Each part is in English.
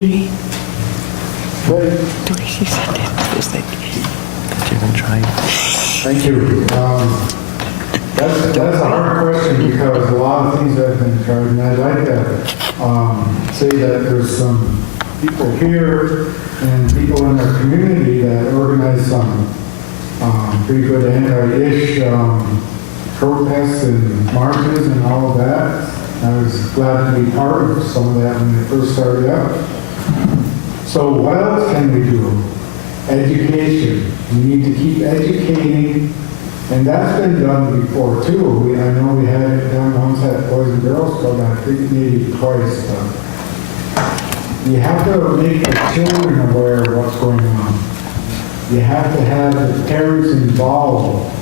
She said it was like, did you even try? Thank you. That's a hard question because a lot of things have been tried, and I'd like to say that there's some people here and people in our community that organize some pretty good anti-ish protests and marches and all of that. I was glad to be part of some of that when it first started out. So what else can we do? Education. We need to keep educating, and that's been done before too. I know we had it done once at Boys and Girls Club, I think maybe twice. But you have to make the children aware of what's going on. You have to have the parents involved.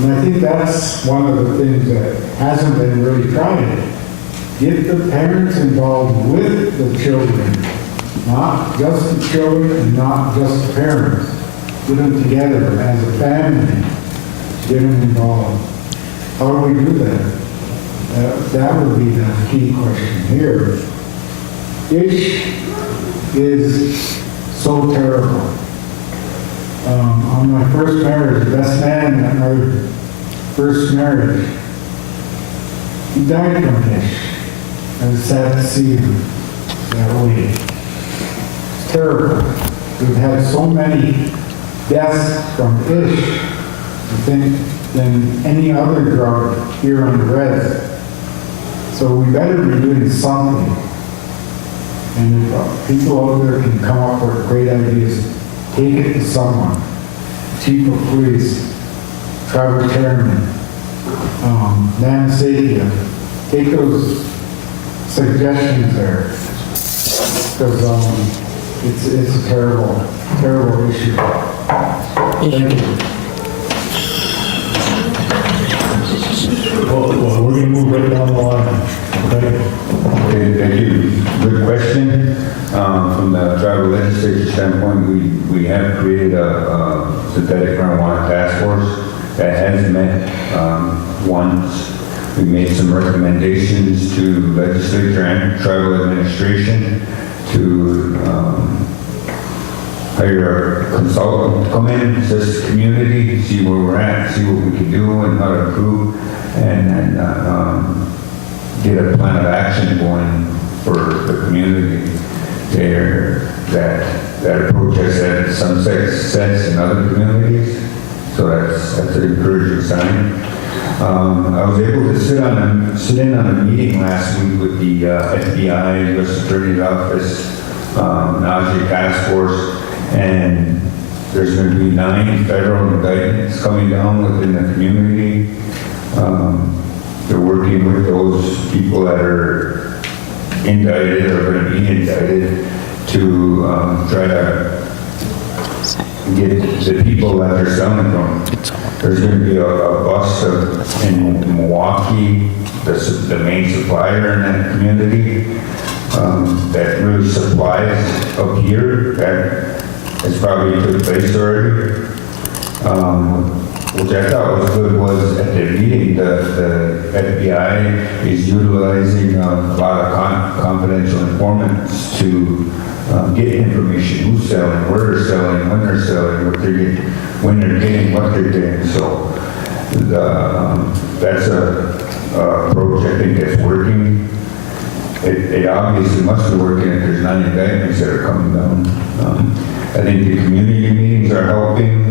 And I think that's one of the things that hasn't been really tried. Get the parents involved with the children. Not just the children and not just the parents. Get them together as a family. Get them involved. How do we do that? That would be the key question here. Ish is so terrible. On my first marriage, the best man at my first marriage, he died from ish. I was sad to see him that way. Terrible. We've had so many deaths from ish, I think, than any other drug here on the res. So we better be doing something. And if people out there can come up with great ideas, take it to someone. Chief of Police, Trevor Chairman, Nanasadia. Take those suggestions there. Because it's a terrible, terrible issue. Thank you. Well, we're going to move right down the line. Okay, thank you. Good question. From the tribal legislature standpoint, we have created a synthetic marijuana task force that has met once. We made some recommendations to legislature and tribal administration to hire a consultant to come in, assist the community, see where we're at, see what we can do and how to improve, and get a plan of action going for the community there. That approach has had some success in other communities, so that's an encouraging sign. I was able to sit in on a meeting last week with the FBI, U.S. Attorney's Office, Nausea Task Force, and there's going to be 9 federal indictments coming down within the community. They're working with those people that are indicted or going to be indicted to try to get the people that they're selling from. There's going to be a bus in Milwaukee, the main supplier in that community, that really supplies up here. That has probably took place already. Which I thought was good was at the meeting, the FBI is utilizing a lot of confidential informants to get information, who's selling, where they're selling, when they're selling, what they're getting, when they're getting, what they're getting. So that's a approach I think that's working. It obviously must be working if there's 9 indictments that are coming down. I think the community meetings are helping.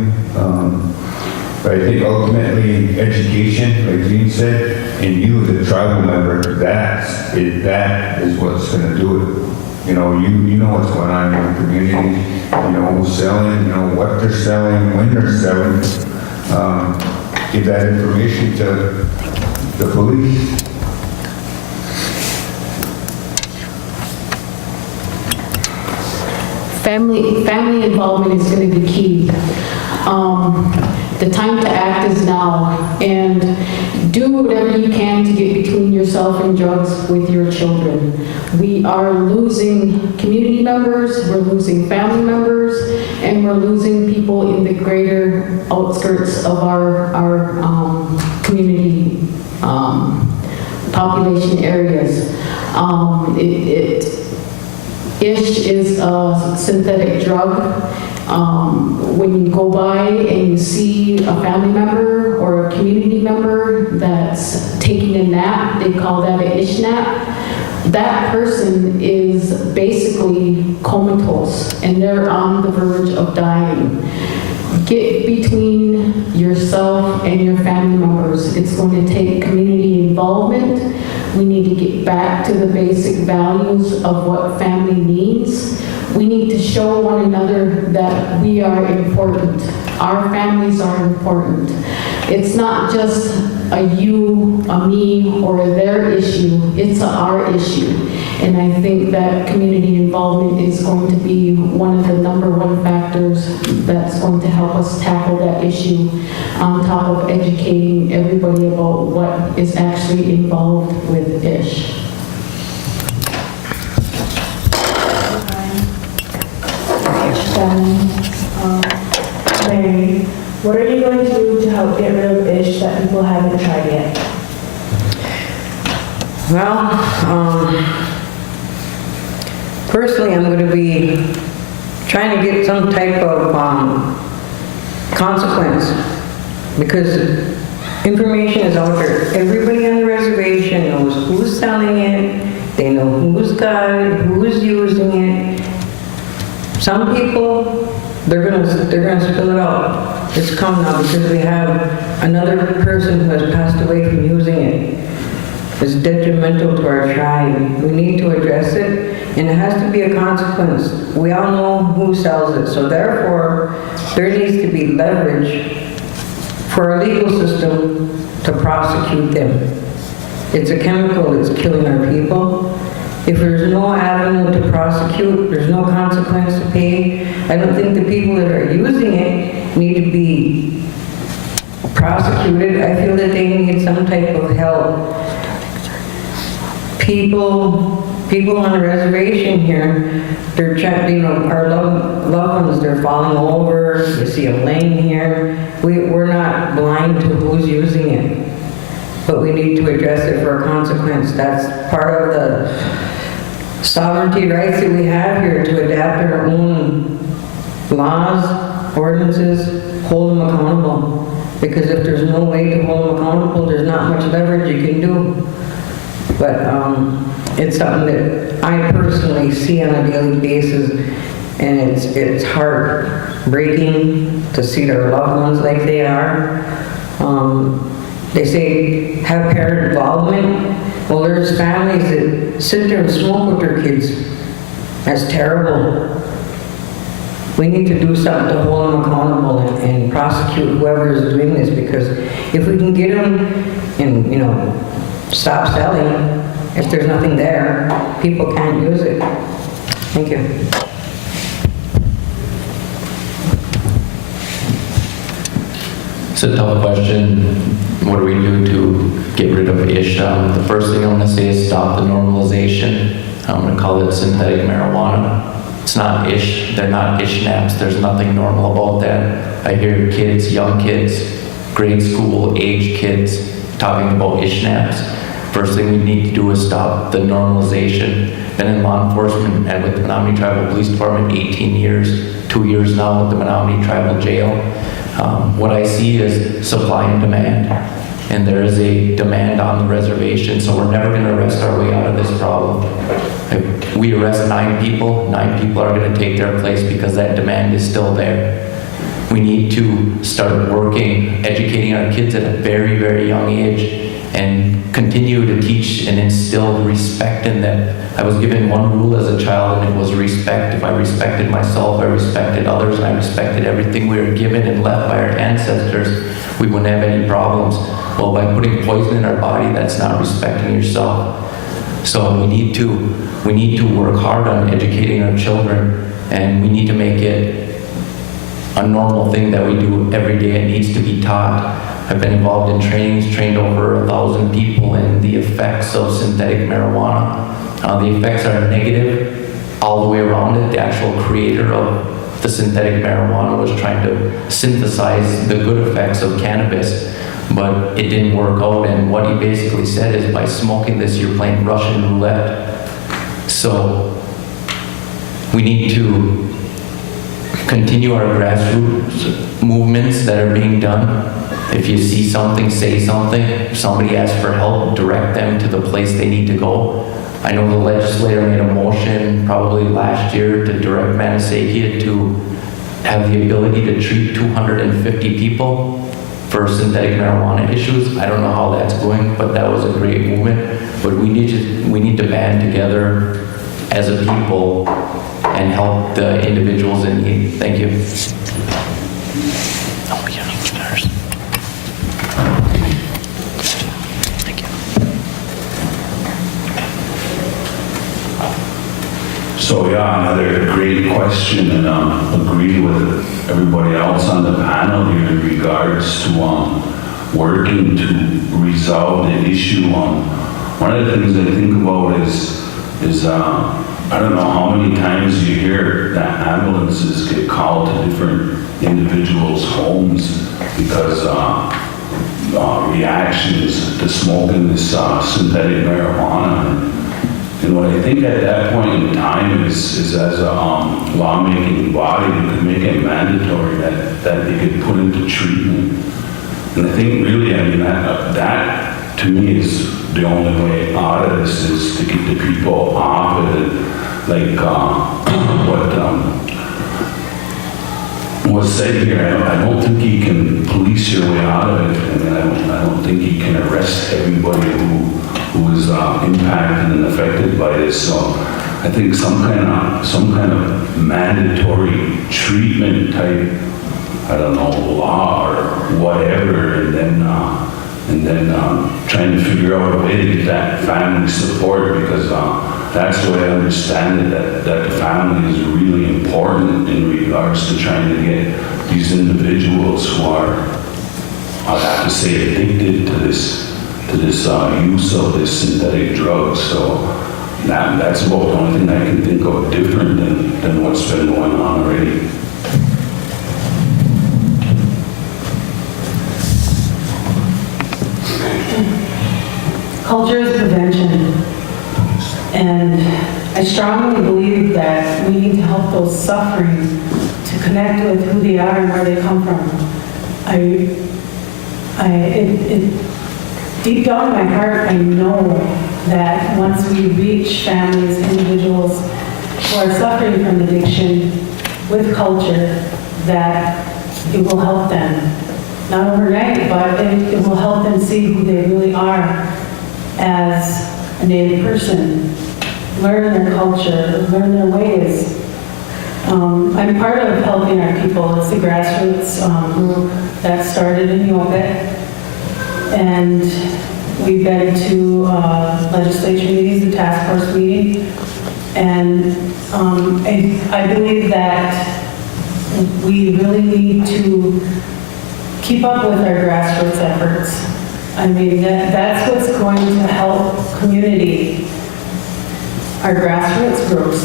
But I think ultimately education, like Gene said, and you as a tribal member, that is what's going to do it. You know, you know what's going on in your community. You know who's selling, you know what they're selling, when they're selling. Give that information to the police. Family involvement is going to be key. The time to act is now, and do whatever you can to get between yourself and drugs with your children. We are losing community members, we're losing family members, and we're losing people in the greater outskirts of our community population areas. Ish is a synthetic drug. When you go by and you see a family member or a community member that's taking a nap, they call that an ish nap. That person is basically comatose and they're on the verge of dying. Get between yourself and your family members. It's going to take community involvement. We need to get back to the basic values of what family means. We need to show one another that we are important. Our families are important. It's not just a you, a me, or a their issue. It's a our issue. And I think that community involvement is going to be one of the #1 factors that's going to help us tackle that issue, on top of educating everybody about what is actually involved with ISH. Mary, what are you going to do to help get rid of ISH that people haven't tried yet? Well, personally, I'm going to be trying to get some type of consequence, because information is out there. Everybody on the reservation knows who's selling it, they know who's got it, who's using it. Some people, they're gonna spill it out. It's come now because we have another person who has passed away from using it. It's detrimental to our tribe. We need to address it, and it has to be a consequence. We all know who sells it, so therefore, there needs to be leverage for our legal system to prosecute them. It's a chemical that's killing our people. If there's no avenue to prosecute, there's no consequence to pay, I don't think the people that are using it need to be prosecuted. I feel that they need some type of help. People on the reservation here, they're checking, our loved ones, they're falling over, you see them laying here. We're not blind to who's using it, but we need to address it for a consequence. That's part of the sovereignty rights that we have here, to adapt our own laws, ordinances, hold them accountable. Because if there's no way to hold them accountable, there's not much leverage you can do. But it's something that I personally see on a daily basis, and it's heartbreaking to see their loved ones like they are. They say have parent involvement. Well, there's families that sit there and smoke with their kids. That's terrible. We need to do something to hold them accountable and prosecute whoever is doing this, because if we can get them and, stop selling, if there's nothing there, people can't use it. Thank you. It's a tough question. What do we do to get rid of ISH? The first thing I'm going to say is stop the normalization. I'm going to call it synthetic marijuana. It's not ISH. They're not ISH naps. There's nothing normal about that. I hear kids, young kids, grade school age kids talking about ISH naps. First thing we need to do is stop the normalization. Been in law enforcement and with the Menominee Tribal Police Department 18 years, 2 years now with the Menominee Tribal Jail. What I see is supply and demand, and there is a demand on the reservation, so we're never going to arrest our way out of this problem. If we arrest 9 people are going to take their place because that demand is still there. We need to start working, educating our kids at a very, very young age, and continue to teach and instill respect in them. I was given one rule as a child, and it was respect. If I respected myself, I respected others, and I respected everything we were given and left by our ancestors, we wouldn't have any problems. Well, by putting poison in our body, that's not respecting yourself. So we need to work hard on educating our children, and we need to make it a normal thing that we do every day. It needs to be taught. I've been involved in trainings, trained over 1,000 people in the effects of synthetic marijuana. The effects are negative all the way around it. The actual creator of the synthetic marijuana was trying to synthesize the good effects of cannabis, but it didn't work out. And what he basically said is, by smoking this, you're playing Russian roulette. So we need to continue our grassroots movements that are being done. If you see something, say something. If somebody asks for help, direct them to the place they need to go. I know the legislator made a motion probably last year to direct Menominee to have the ability to treat 250 people for synthetic marijuana issues. I don't know how that's going, but that was a great movement. But we need to band together as a people and help the individuals in need. Thank you. So yeah, another great question, and agree with everybody else on the panel here in regards to working to resolve the issue. One of the things I think about is I don't know how many times you hear that ambulances get called to different individuals' homes because reactions to smoking this synthetic marijuana. And what I think at that point in time is as a lawmaking body, we could make it mandatory that they could put into treatment. And I think really, I mean, that to me is the only way out of this, is to get the people off of it. Like what was said here, I don't think you can police your way out of it. I mean, I don't think you can arrest everybody who is impacted and affected by this. So I think some kind of mandatory treatment type, I don't know, law or whatever, and then trying to figure out a way to get that family support, because that's the way I understand it, that the family is really important in regards to trying to get these individuals who are, I'll have to say, addicted to this use of this synthetic drug. So that's about the only thing I can think of different than what's been going on already. Culture is prevention, and I strongly believe that we need to help those suffering to connect with who they are and where they come from. Deep down in my heart, I know that once we reach families, individuals who are suffering from addiction with culture, that it will help them. Not overnight, but it will help them see who they really are as a Native person, learn their culture, learn their ways. I'm part of helping our people. It's a grassroots group that started in Yobit. And we've been to legislature meetings, the task force meeting, and I believe that we really need to keep up with our grassroots efforts. I mean, that's what's going to help community, our grassroots groups,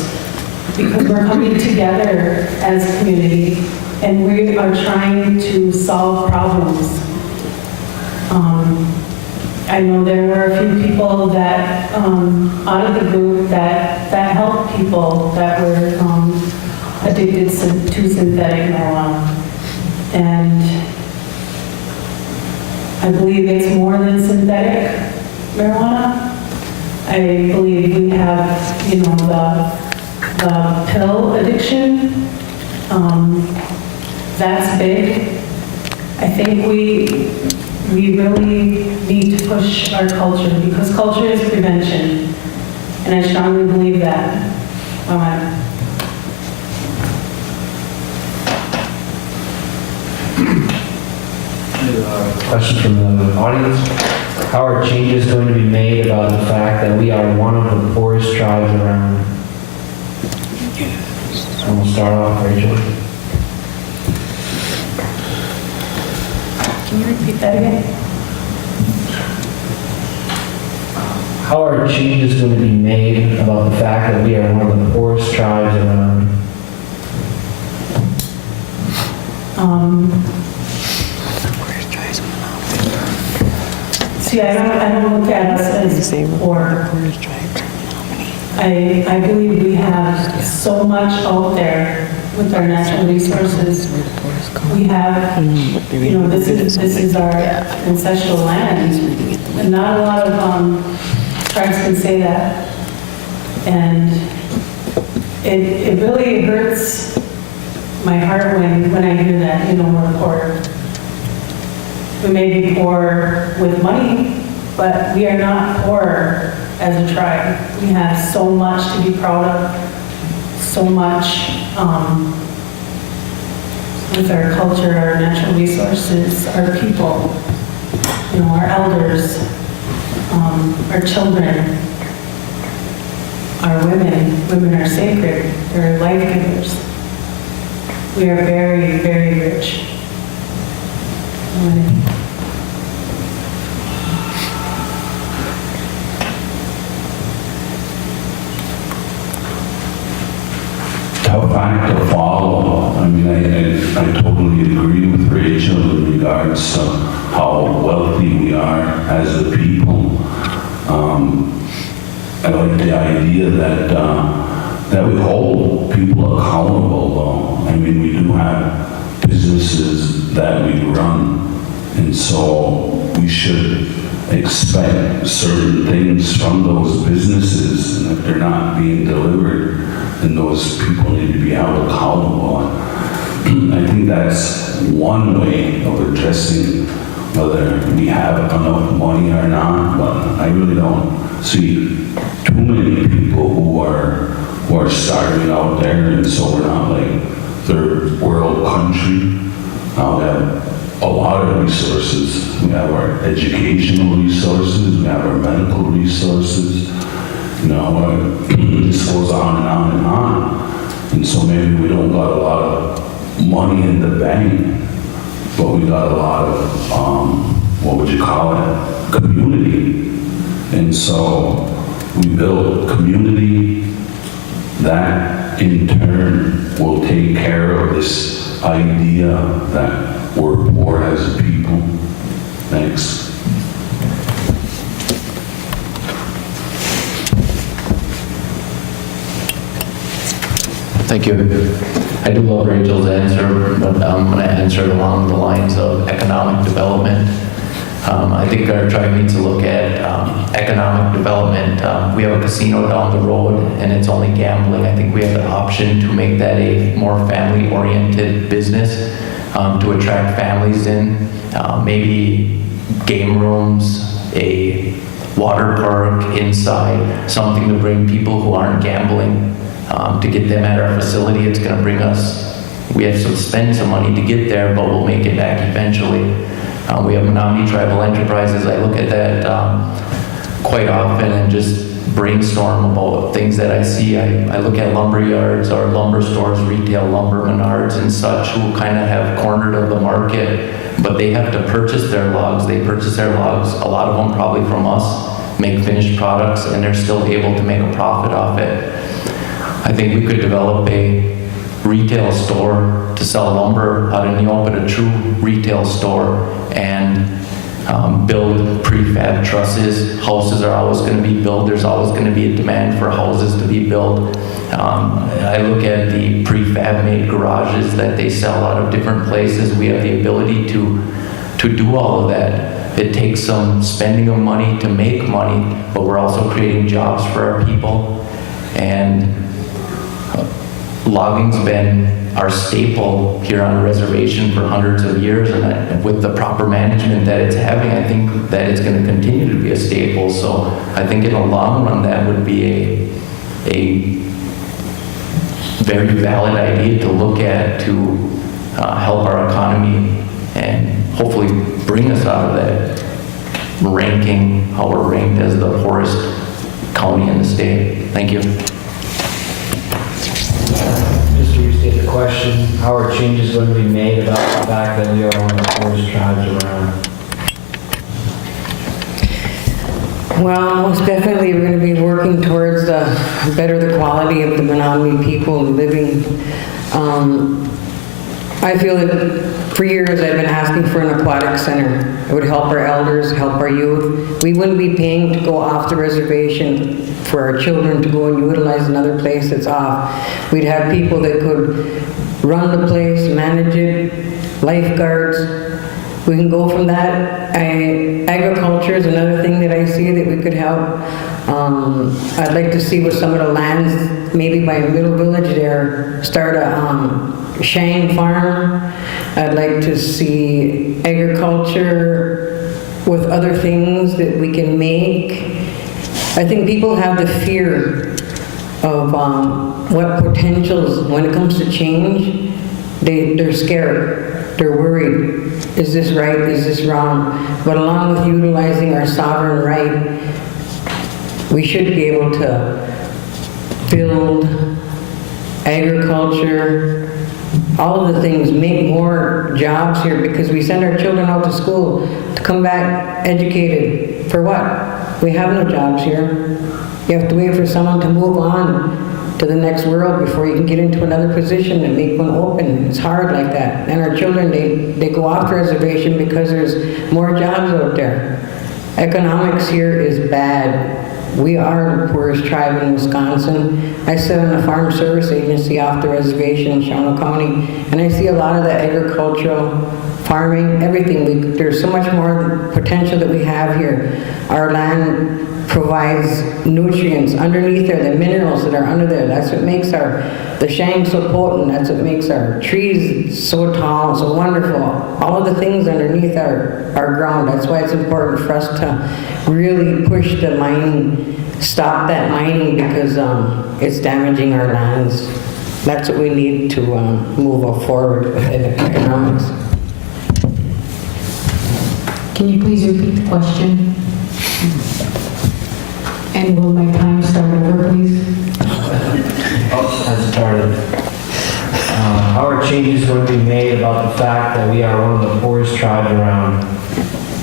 because we're coming together as a community and we are trying to solve problems. I know there were a few people that, out of the group that helped people that were addicted to synthetic marijuana. And I believe it's more than synthetic marijuana. I believe we have, you know, the pill addiction. That's big. I think we really need to push our culture, because culture is prevention, and I strongly believe that. Question from the audience. How are changes going to be made about the fact that we are one of the poorest tribes around? And we'll start off, Rachel. Can you repeat that again? How are changes going to be made about the fact that we are one of the poorest tribes around? See, I don't look at us as poor. I believe we have so much out there with our natural resources. We have, this is our ancestral land. And not a lot of tribes can say that. And it really hurts my heart when I hear that, we're poor. We may be poor with money, but we are not poor as a tribe. We have so much to be proud of, so much with our culture, our natural resources, our people, our elders, our children, our women. Women are sacred. They're life givers. We are very, very rich. Tough act to follow. I mean, I totally agree with Rachel in regards to how wealthy we are as a people. I like the idea that we hold people accountable, though. I mean, we do have businesses that we run, and so we should expect certain things from those businesses, and if they're not being delivered, then those people need to be held accountable. I think that's one way of addressing whether we have enough money or not, but I really don't see too many people who are starving out there, and so we're not like third world country. We have a lot of resources. We have our educational resources, we have our medical resources, this goes on and on and on. And so maybe we don't got a lot of money in the bank, but we got a lot of, what would you call it, community. And so we build community that in turn will take care of this idea that we're poor as a people. Thanks. Thank you. I do love Rachel's answer, but I'm going to answer it along the lines of economic development. I think our tribe needs to look at economic development. We have a casino down the road, and it's only gambling. I think we have an option to make that a more family-oriented business to attract families in. Maybe game rooms, a water park inside, something to bring people who aren't gambling to get them at our facility. It's going to bring us, we have to spend some money to get there, but we'll make it back eventually. We have Menominee Tribal Enterprises. I look at that quite often and just brainstorm about things that I see. I look at lumber yards or lumber stores, retail lumber, Menards and such, who kind of have cornered of the market, but they have to purchase their logs. They purchase their logs, a lot of them probably from us, make finished products, and they're still able to make a profit off it. I think we could develop a retail store to sell lumber out in Neopa, a true retail store, and build prefab trusses. Houses are always going to be built. There's always going to be a demand for houses to be built. I look at the prefab made garages that they sell out of different places. We have the ability to do all of that. It takes some spending of money to make money, but we're also creating jobs for our people. And logging's been our staple here on the reservation for hundreds of years, and with the proper management that it's having, I think that it's going to continue to be a staple. So I think in the long run, that would be a very valid idea to look at to help our economy and hopefully bring us out of that ranking, how we're ranked as the poorest county in the state. Thank you. Just to restate the question, how are changes going to be made about the fact that we are one of the poorest tribes around? Well, most definitely we're going to be working towards better the quality of the Menominee people living. I feel that for years I've been asking for an aquatic center. It would help our elders, help our youth. We wouldn't be paying to go off the reservation for our children to go and utilize another place that's off. We'd have people that could run the place, manage it, lifeguards. We can go from that. Agriculture is another thing that I see that we could help. I'd like to see with some of the lands, maybe by Middle Village there, start a Shang farm. I'd like to see agriculture with other things that we can make. I think people have the fear of what potentials, when it comes to change, they're scared, they're worried. Is this right? Is this wrong? But along with utilizing our sovereign right, we should be able to build agriculture, all of the things, make more jobs here, because we send our children out to school to come back educated. For what? We have no jobs here. You have to wait for someone to move on to the next world before you can get into another position and make one open. It's hard like that. And our children, they go off the reservation because there's more jobs out there. Economics here is bad. We are the poorest tribe in Wisconsin. I sit on a farm service agency off the reservation in Shawano County, and I see a lot of the agricultural, farming, everything. There's so much more potential that we have here. Our land provides nutrients underneath there, the minerals that are under there. That's what makes the shang so potent. That's what makes our trees so tall, so wonderful. All of the things underneath our ground. That's why it's important for us to really push the mining, stop that mining, because it's damaging our lands. That's what we need to move forward with economics. Can you please repeat the question? And will my time start over, please? Has started. How are changes going to be made about the fact that we are one of the poorest tribes around?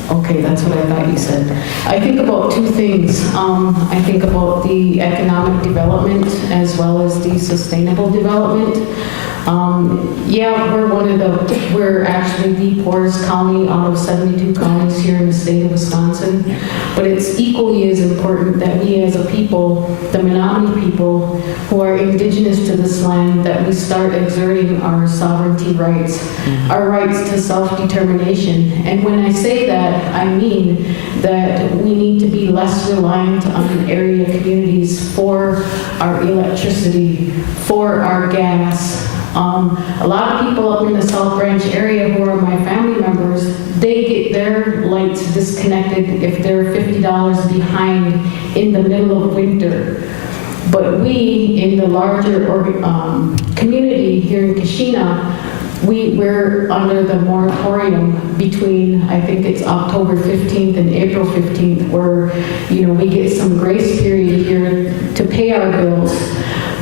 Okay, that's what I thought you said. I think about two things. I think about the economic development as well as the sustainable development. Yeah, we're actually the poorest county out of 72 counties here in the state of Wisconsin. But it's equally as important that we as a people, the Menominee people, who are indigenous to this land, that we start exerting our sovereignty rights, our rights to self-determination. And when I say that, I mean that we need to be less reliant on area communities for our electricity, for our gas. A lot of people up in the South Branch area who are my family members, they get their lights disconnected if they're $50 behind in the middle of winter. But we, in the larger community here in Kashina, we're under the moratorium between, I think it's October 15th and April 15th, where, we get some grace period here to pay our bills.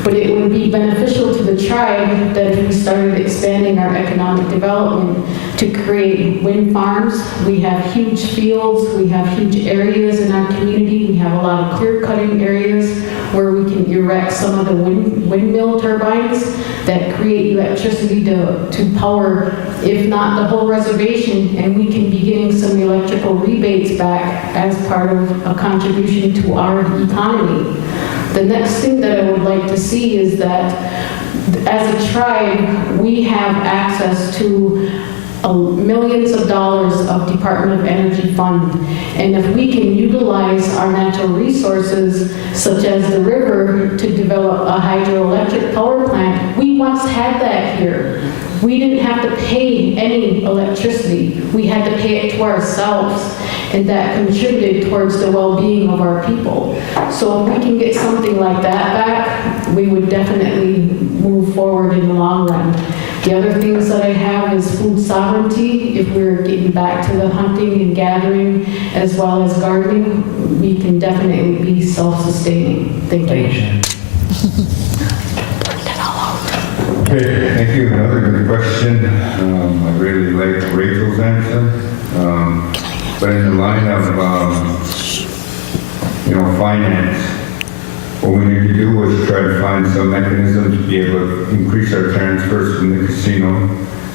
But it would be beneficial to the tribe that if we started expanding our economic development to create wind farms. We have huge fields, we have huge areas in our community, we have a lot of clear cutting areas where we can erect some of the windmill turbines that create electricity to power, if not the whole reservation, and we can be getting some electrical rebates back as part of a contribution to our economy. The next thing that I would like to see is that as a tribe, we have access to millions of dollars of Department of Energy fund. And if we can utilize our natural resources, such as the river, to develop a hydroelectric power plant, we once had that here. We didn't have to pay any electricity. We had to pay it to ourselves, and that contributed towards the well-being of our people. So if we can get something like that back, we would definitely move forward in the long run. The other things that I have is food sovereignty. If we're getting back to the hunting and gathering as well as gardening, we can definitely be self-sustaining. Thank you. Okay, thank you. Another good question. I really like Rachel's answer. But in the line of, finance, what we need to do is try to find some mechanism to be able to increase our transfers from the casino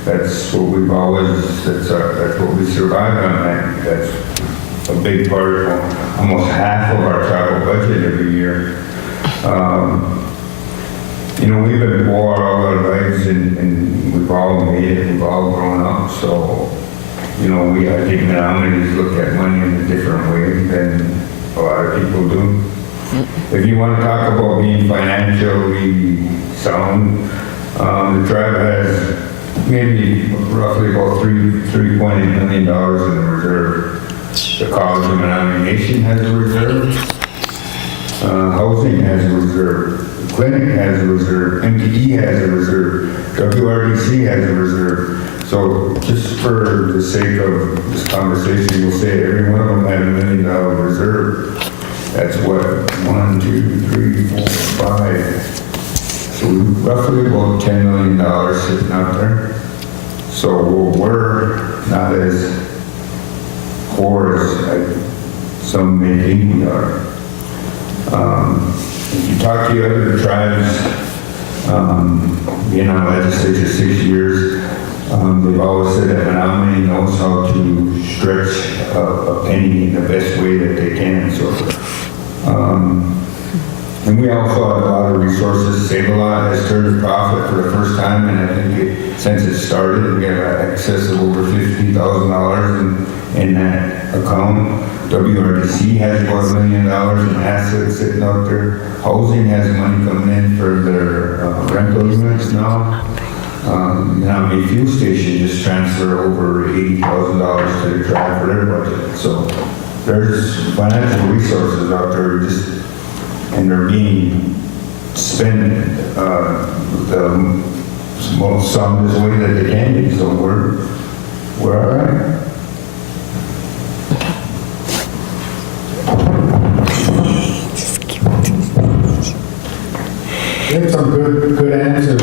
that's what we've always, that's what we survive on. That's a big part of, almost half of our travel budget every year. You know, we've been poor all our lives, and we've all made it, we've all grown up, so, you know, I think Menominee look at money in a different way than a lot of people do. If you want to talk about being financially sound, the tribe has maybe roughly about $3.8 million in the reserve. The College of Menominee Nation has a reserve. Housing has a reserve. Clinic has a reserve. MTE has a reserve. WRDC has a reserve. So just for the sake of this conversation, we'll say every one of them had $1 million reserve. That's what, 1, 2, 3, 4, 5. So roughly about $10 million sitting out there. So we're not as poor as some may think we are. If you talk to the other tribes, being on legislature 6 years, they've always said that Menominee knows how to stretch a penny in the best way that they can. So, and we also have a lot of resources. Save a Lot has turned a profit for the first time, and I think since it started, we have excess of over $50,000 in that account. WRDC has about $1 million in assets sitting out there. Housing has money coming in for their rental units now. Menominee Fuel Station just transferred over $80,000 to the tribe for their budget. So there's financial resources out there, and they're being spent the most soundest way that they can be. So we're all right. Get some good answers.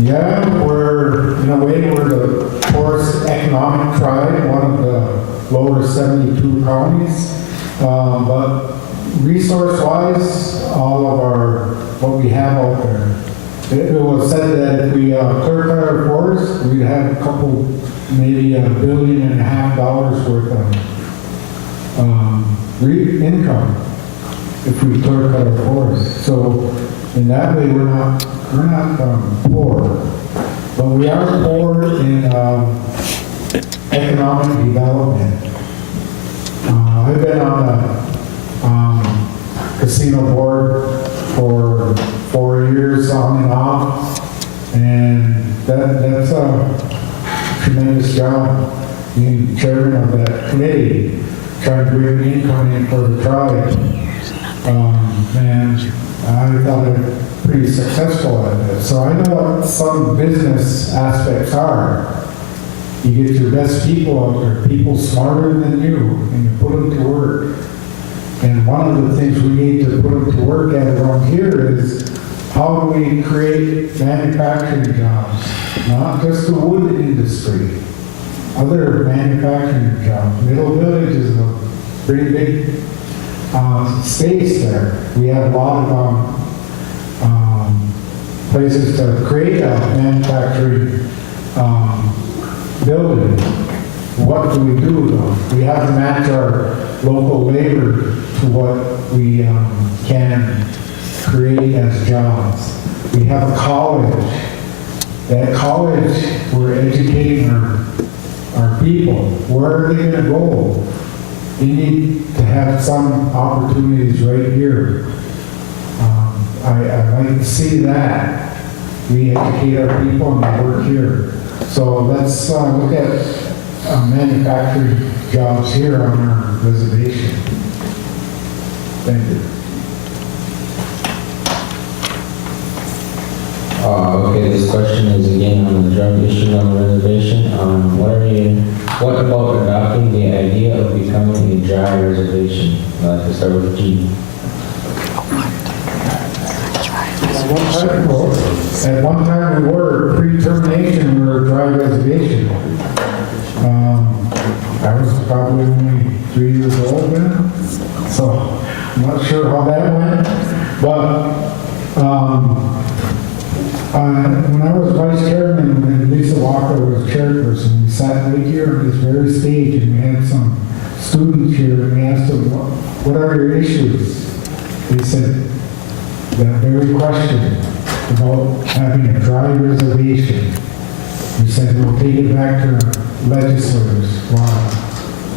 Yeah, we're, in a way, we're the poorest economic tribe, one of the lower 72 counties. But resource-wise, all of what we have out there. It was said that if we clear cut our forests, we'd have a couple, maybe $1.5 billion worth of income if we clear cut our forests. So in that way, we're not poor, but we are poor in economic development. I've been on a casino board for 4 years on and off, and that's a tremendous job being chairman of that committee, trying to bring income in for the tribe. And I thought it pretty successful at it. So I know what some business aspects are. You get your best people out there, people smarter than you, and you put them to work. And one of the things we need to put them to work at around here is how do we create manufacturing jobs, not just the wood industry, other manufacturing jobs. Middle Village is a pretty big space there. We have a lot of places to create a manufacturing building. What do we do though? We have to match our local labor to what we can create as jobs. We have a college. At college, we're educating our people. Where are they going to go? We need to have some opportunities right here. I like to see that. We educate our people and they work here. So let's look at manufacturing jobs here on our reservation. Thank you. Okay, this question is again on the drug issue on the reservation. What about adopting the idea of becoming a dry reservation? Let's start with G. At one time we were, pre-termination, we were a dry reservation. I was probably only 3 years old then, so I'm not sure how that went. But When I was vice chairman, when Lisa Walker was chairperson, we sat right here on this very stage and we had some students here and we asked them, what are your issues? They said that very question about having a dry reservation. We said we'll take it back to legislators. Wow,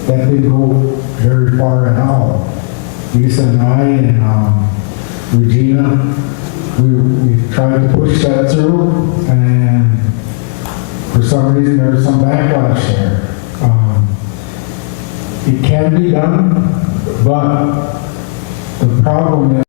that didn't go very far at all. Lisa and I and Regina, we tried to push that through, and for some reason there was some backlash there. It can be done, but the problem is